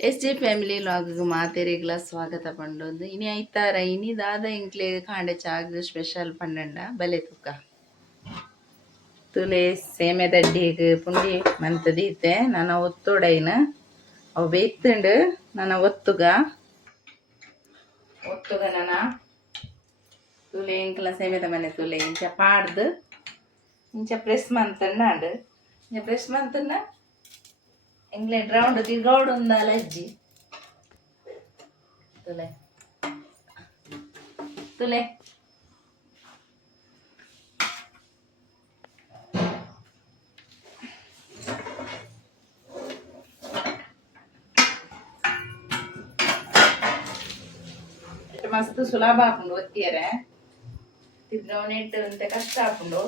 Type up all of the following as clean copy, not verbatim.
S J family log ಮಾತೆರೆಗ್ಲ ಸ್ವಾಗತ ಪಂಡೋದು ಇನಿ ಐತಾರ ಇನಿ ದಾದ ಇಂಕ್ಲೆ ಕಾಂಡೆ ಚಾಗ್ ಸ್ಪೆಷಲ್ ಪಂಡಂಡ ಬಲೆ ತುಕ್ಕ ತುಲೆ ಸೇಮೆ ದಡ್ಡಿಗ್ ಪುಂಡಿ ಮಂತದೀತೆ ನನ್ನ ಒತ್ತೊಡೈನ ಅವು ಬೇಯ್ತುಂಡು ನನ್ನ ಒತ್ತುಗ ನನ್ನ ತುಲೆ ಇಂಕ್ಲ ಸೇಮೆದ ಮನೆ ತುಲೆ ಇಂಚ ಪಾಡ್ದು ಇಂಚ ಪ್ರೆಸ್ ಮಂತಂಡು ಇಂಚ ಪ್ರೆಸ್ ಮಂತನ್ನ ಇಂಗ್ಲೆಂಡ್ ರೌಂಡ್ ತಿರ್ಗೌಡ್ ఉండాలి ಅಜ್ಜಿ ತುಲೆ ತುಲೆ ಮಸ್ತ್ ಸುಲಭ ಆಪುಂಡು ಒತ್ತಿಯರೆ ತಿರ್ಗವನೆಟ್ ಅಂತ ಕಷ್ಟ ಆಪುಂಡು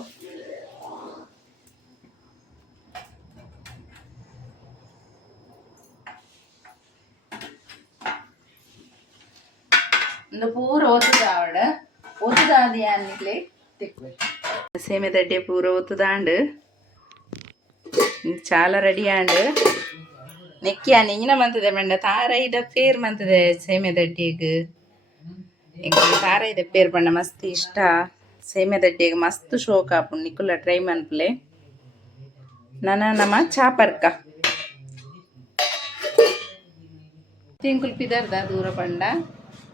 ಪೂರ ಒತ್ತುದಾದಿ ಅನ್ನಿಕ್ಲೆ ತಿಕ್ವೆ ಸೇಮೆ ದಡ್ಡೆ ಪೂರ ಒತ್ತುದಾಂಡು చాలా రెడీ ఆండు నెక్కి అని ఇంగిన మంతదే మండ తారైద పేరు మంతదే సేమె దడ్డిಗೆ ఇంక తారైದ పేరు పంಡ ಮಸ್ತ್ ಇಷ್ಟ ಸೇಮೆ ದಡ್ಡಿಗೆ ಮಸ್ತ್ ಶೋಕ ಆಪುಂಡು ನಿಕ್ಕುಲ ಟ್ರೈ ಮನ್ಪುಲೆ ನಮ್ಮ ಚಾಪರ್ಕ ತಿಂಕುಲ್ ಪಿದರ್ದ ದೂರ ಪಂಡ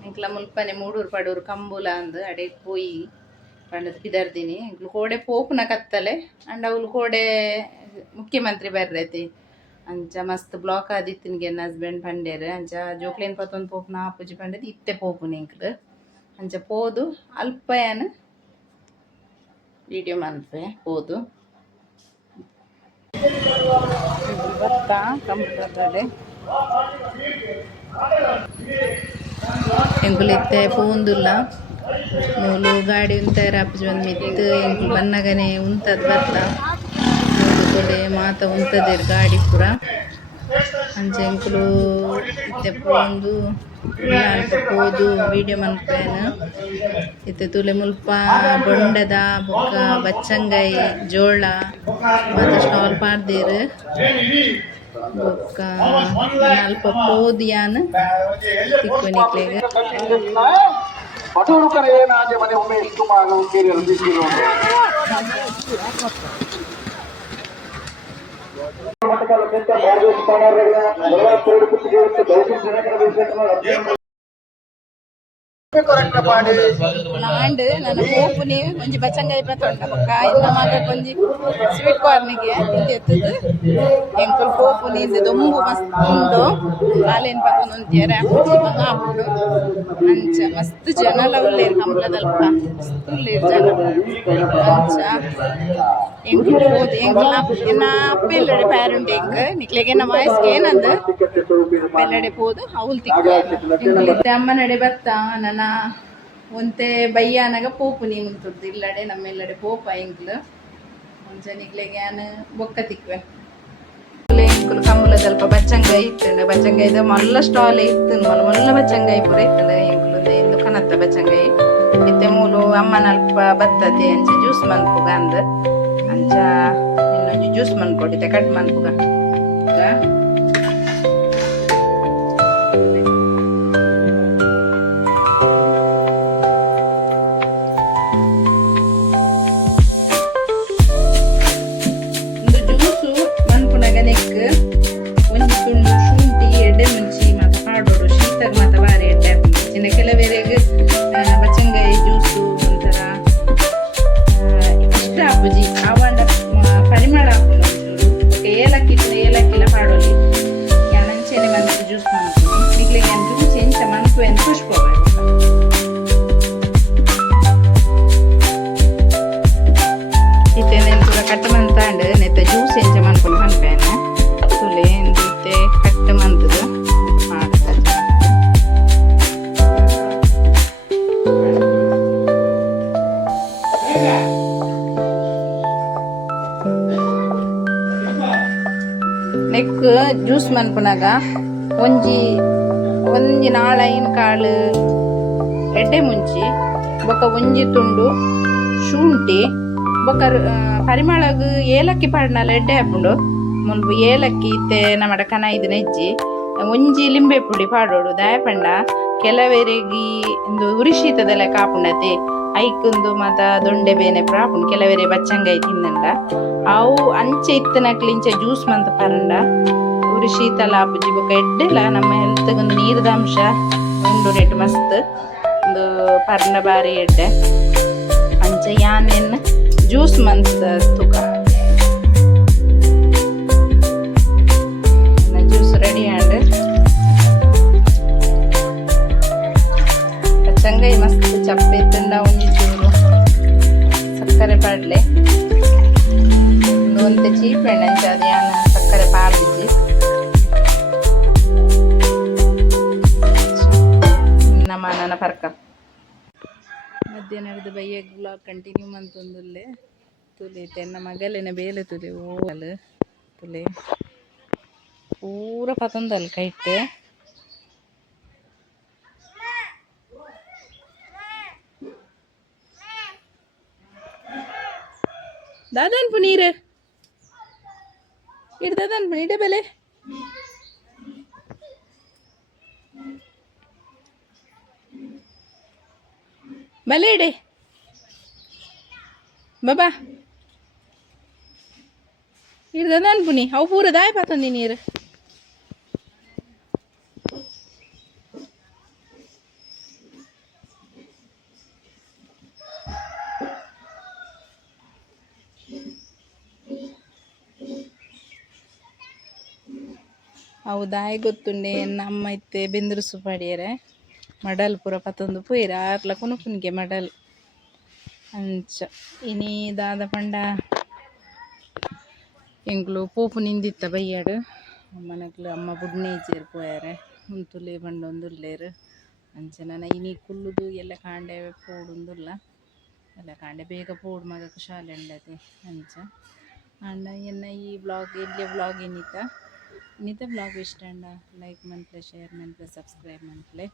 ಇಂಕ್ಲ ಮುಲ್ಪನೆ ಮೂಡೂರು ಪಡೂರು ಕಂಬುಲ ಅಂದು ಅಡೆ ಪೋಯಿ ಪಂಡದ ಪಿದರ್ದಿನಿ ಇಂಕ್ಲು ಕೋಡೆ ಪೋಪುನ ಕತ್ತಲೆ ಅಂಡ್ ಅವಳು ಕೋಡೆ ಮುಖ್ಯಮಂತ್ರಿ ಬರ್ರೈತಿ ಅಂಚ ಮಸ್ತ್ ಬ್ಲಾಕ್ ಆದಿತ್ತಿನ್ಗೆ ನನ್ನ ಹಸ್ಬೆಂಡ್ ಪಂಡೇರು ಅಂಚ ಜೋಕ್ಲೇನ್ ಪತ್ತೊಂದು ಪೋಪುನ ಆಪುಜಿ ಪಂಡದ ಇತ್ತೆ ಪೋಪುನ ಇಂಕ್ಲು ಅಂಚ ಪೋದು ಅಲ್ಪ ಏನು ವಿಡಿಯೋ ಮನ್ಪೆ ಪೋದು ಭತ್ತ ಕಂಪ್ಯೂಟರ್ ಎಂಕುಲು ಇತ್ತೆ ಪೂಂದುಲ್ಲ ಮೂಲು ಗಾಡಿ ಉಂತಾರ ಅಪ್ಪಜಿ ಬಂದು ಮಿತ್ತು ಎಂಕುಲು ಬನ್ನಗನೆ ಉಂತದ ಬರ್ತ ಮೂಲು ಕೊಡೆ ಮಾತ ಉಂತದೇರು ಗಾಡಿ ಪೂರ ಅಂಚ ಎಂಕುಲು ಇತ್ತೆ ಪೋಂದು ಅಲ್ಪ ಪೋದು ವಿಡಿಯೋ ಮನ್ಪೇನು ಇತ್ತೆ ತುಲೆ ಮುಲ್ಪ ಬೊಂಡದ ಬೊಕ್ಕ ಬಚ್ಚಂಗಾಯಿ ಜೋಳ ಮತ್ತು ಸ್ಟಾಲ್ ಪಾರ್ದೇರು ಬೊಕ್ಕ ಅಲ್ಪ ಪೋದಿಯಾನು ತಿಕ್ಕೊನಿಕ್ಲೆಗೆ ನಾಂಡು ನನ್ನ ಪೋಪುನಿ ಒಂಜಿ ಬಚ್ಚಂಗಾಯಿ ಪತ್ತೊಂಡ ಬೊಕ್ಕ ಇನ್ನ ಮಗ ಒಂಜಿ ಸ್ವೀಟ್ ಕಾರ್ನಿಗೆ ಎತ್ತದು ಎಂಕುಲು ಪೋಪುನಿ ಇಂದು ದೊಂಬು ಮಸ್ತ್ ಉಂಡು ಕಾಲೇನು ಪತ್ತೊಂದು ಒಂತಿಯರ ಅಪ್ಪುಜಿ ಮಗ ಆಪುಂಡು ಅಂಚ ಮಸ್ತ್ ಜನಲ ಉಲ್ಲೇರು ಕಂಬ್ಲದಲ್ಪ ಮಸ್ತ್ ಉಲ್ಲೇರು ಜನ ಅಂಚ ಎಂಕುಲು ಪೋದು ಎಂಕುಲ ಅಪ್ಪ ಎಲ್ಲಡೆ ಪ್ಯಾರುಂಡು ಎಂಕ್ ನಿಕ್ಲೆಗೆ ನಮ್ಮ ವಯಸ್ಸಿಗೆ ಏನಂದು ಅಪ್ಪ ಎಲ್ಲಡೆ ಪೋದು ಅವಳು ತಿಕ್ಕ ಅಮ್ಮ ನಡೆ ಬರ್ತಾ ನನ್ನ ಒಂತೆ ಬಯ್ಯಾನಾಗ ಪೋಪು ನೀನು ತುರ್ದು ಇಲ್ಲಡೆ ನಮ್ಮೆಲ್ಲಡೆ ಪೋಪ ಎಂಕ್ಲು ಒಂಚ ನಿಕ್ಲೆಗೆ ನಾನು ಬೊಕ್ಕ ತಿಕ್ವೆ ಎಂಕುಲು ಕಂಬುಲ ಸ್ವಲ್ಪ ಬಚ್ಚಂಗಾಯಿ ಇತ್ತಂಡು ಬಚ್ಚಂಗಾಯಿದ ಮಲ್ಲ ಸ್ಟಾಲ್ ಇತ್ತು ಮಲ್ಲ ಬಚ್ಚಂಗಾಯಿ ಪೂರ ಇತ್ತಂಡು ಎಂಕುಲು ಇಂದು ಕನತ್ತ ಬಚ್ಚಂಗಾಯಿ ಇತ್ತೆ ಮೂಲು ಅಮ್ಮನ ಅಲ್ಪ ಬತ್ತತೆ ಅಂಚ ಜ್ಯೂಸ್ ಮನ್ಪುಗ ಅಂದ ಅಂಚ ಇನ್ನೊಂದು ಜ್ಯೂಸ್ ಮನ್ಕೊಡಿತೆ ಕಟ್ ಮನ್ಪುಗ ಕೆಲವೇರೆಗೆ ಬಚ್ಚಂಗಾಯಿ ಜ್ಯೂಸು ಒಂಥರ ಇಷ್ಟ ಆಪುಜಿ ಆವಂಡ ಪರಿಮಳ ಆಪುಂಡು ಏಲಕ್ಕಿಲ್ಲ ಪಾಡೋಲಿ ನಂಚೆನೆ ಮನ್ಪು ಜ್ಯೂಸ್ ಮನ್ಪು ನಿಕ್ಲಿಗೆ ಜ್ಯೂಸ್ ಎಂಚ ಮನ್ಪು ಎಂದು ಖುಷ್ಪೋಬೇಕು ಇತ್ತೇನೆ ಪೂರ ಕಟ್ಟ ಮಂತಾಂಡು ನೆತ್ತ ಜ್ಯೂಸ್ ಎಂಚ ಮನ್ಪುಲು ಮನ್ಪೇನೆ ತುಲೆ ಎಂದಿತ್ತೆ ಕಟ್ಟ ಮಂತದು ನೆಕ್ ಜ್ಯೂಸ್ ಮನ್ಪುನಾಗ ಒಂಜಿ ನಾಳೈನ್ ಕಾಳು ಎಡ್ಡೆ ಮುಂಚಿ ಬೊಕ್ಕ ಒಂಜಿ ತುಂಡು ಶುಂಠಿ ಬೊಕ್ಕ ಪರಿಮಳಗ್ ಏಲಕ್ಕಿ ಪಾಡ್ನಲ ಎಡ್ಡೆ ಹಾಪುಂಡು ಮುಲ್ಪ ಏಲಕ್ಕಿ ಇತ್ತೆ ನಮ್ಮಡ ಕನ ಇದು ನೆಜ್ಜಿ ಒಂಜಿ ಲಿಂಬೆ ಪುಡಿ ಪಾಡೋಡು ದಾಯಪಂಡ ಕೆಲವೆರೆಗಿ ಇಂದು ಉರಿಶೀತದೆಲ್ಲ ಕಾಪುಂಡತೆ ಐಕೊಂದು ಮಾತ ದೊಂಡೆ ಬೇನೆ ಪ್ರಾಪುಂಡು ಕೆಲವೆರೆ ಬಚ್ಚಂಗಾಯಿ ತಿನ್ನಂಡ ಅವು ಅಂಚೆ ಇತ್ತನಕ್ಲಿಂಚೆ ಜ್ಯೂಸ್ ಮಂತ್ ಪರಂಡ ಉರಿ ಶೀತಲ ಆಪುಜಿ ಬೊಕ ಎಡ್ಡೆಲ ನಮ್ಮ ಹೆಲ್ತ್ಗೊಂದು ನೀರದ ಅಂಶ ಉಂಡು ನೆಟ್ ಮಸ್ತ್ ಒಂದು ಪರ್ನ ಬಾರಿ ಎಡ್ಡೆ ಅಂಚೆ ಯಾನೆನ್ ಜ್ಯೂಸ್ ಮಂತ್ ತುಕ ಜ್ಯೂಸ್ ರೆಡಿ ಆಂಡ್ ಪಚ್ಚಂಗಾಯಿ ಮಸ್ತ್ ಚಪ್ಪೆ ತಿಂಡ ಒಂಜಿ ಚೂರು ಸಕ್ಕರೆ ಪಾಡ್ಲೆ ಒಂತೆ ಚೀಪೆಣ್ಣ ಅಂಚೆ ಅದು ಯಾನ ಸಕ್ಕರೆ ಪಾಡ್ದಿಜ್ಜಿ ನಮ್ಮ ನನ್ನ ಪರ್ಕ ಮಧ್ಯಾಹ್ನದ ಬೈಯಗ್ ಬ್ಲಾಗ್ ಕಂಟಿನ್ಯೂ ಮಂತೊಂದುಲ್ಲೆ ತುಲೆ ತೆನ್ನ ಮಗಲಿನ ಬೇಲೆ ತುಲೆ ಓವಲ್ ತುಲೆ ಪೂರ ಪತೊಂದಲ್ ಕೈಟ್ ದಾದನ್ ಪುನೀರ್ ಇಡ್ದದನ್ ಪುನೀರ್ ಇಡ ಬೆಲೆ ಬಲೆ ಇಡೆ ಬಾಬಾ ಇಡ್ದದನ್ ಪುನಿ ಅವು ಪೂರ ದಾಯ ಪಾತಂದಿ ನೀರು ಅವು ದಾಯ ಗೊತ್ತುಂಡೆ ನಮ್ಮ ಇತ್ತೆ ಬೆಂದ್ರಸು ಪಡಿಯರೆ ಮಡಲ್ ಪೂರ ಪತ್ತೊಂದು ಪೋಯಿರ ಆರ್ಲ ಕುನುಕುನ್ಗೆ ಮಡಲ್ ಅಂಚ ಇನಿ ದಾದ ಪಂಡ ಎಂಕ್ಲು ಪೋಪು ನಿಂದಿತ್ತ ಬಯ್ಯಾಡು ಅಮ್ಮನಕ್ಲು ಅಮ್ಮ ಬುಡ್ನೇಜೇರ್ ಪೋಯಾರೆ ಉಂತುಲೆ ಬಂಡೊಂದುಲ್ಲೇರು ಅಂಚ ನನ್ನ ಇನಿ ಕುಲ್ಲುದು ಎಲ್ಲ ಕಾಂಡೆ ಪೋಡುಂದುಲ್ಲ ಎಲ್ಲ ಕಾಂಡೆ ಬೇಗ ಪೋಡು ಮಗಕ್ಕೆ ಶಾಲೆ ಉಂಡತೆ ಅಂಚ ಅಂಡ ಎನ್ನ ಈ ಬ್ಲಾಗ್ ಇಲ್ಲಿಯ ಬ್ಲಾಗ್ ಇನ್ನಿತ ಬ್ಲಾಗ್ ಇಷ್ಟ ಅಂಡ ಲೈಕ್ ಮನ್ಪಲೆ ಶೇರ್ ಮನ್ಪಲೆ ಸಬ್ಸ್ಕ್ರೈಬ್ ಮನ್ಪಲೆ